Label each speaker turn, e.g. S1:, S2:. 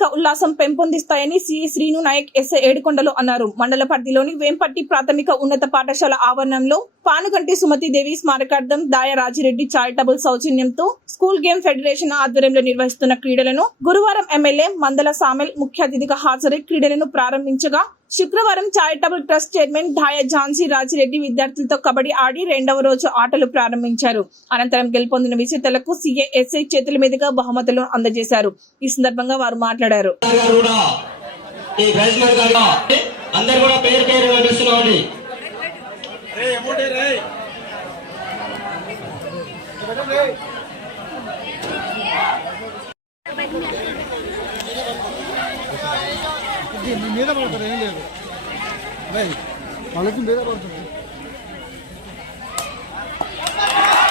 S1: ఉల్లాసం పెంపొందిస్తాయని CE Srinu Naik SI ఏడుకొండలు అన్నారు. మండల పరిధిలోని వేంపట్టి ప్రాథమిక ఉన్నత పాఠశాల ఆవరణంలో పానుగంటి సుమతిదేవి స్మారకార్థం దాయ రాజిరెడ్డి చారిటబుల్ సౌజన్యంతో స్కూల్ గేమ్ ఫెడరేషన్ ఆధ్వర్యంలో నిర్వహిస్తున్న క్రీడలను గురువారం ఎమ్మెల్యే మందల సామెల్ ముఖ్య అతిథిగా హాజరై క్రీడలను ప్రారంభించగా శుక్రవారం charitable trust chairman Dhaya Jhansi Rajireddy విద్యార్థులతో కబడ్డీ ఆడి రెండవ రోజు ఆటలు ప్రారంభించారు. అనంతరం గెలుపొందిన విజేతలకు సీఏ ఎస్ఐ చేతుల మీదుగా బహుమతులను అందజేశారు. ఈ సందర్భంగా వారు మాట్లాడారు.
S2: అందరు కూడా పేరు పేరు
S3: మీద పడతారు ఏం లేదు. వాళ్ళకి మీద పడుతుంది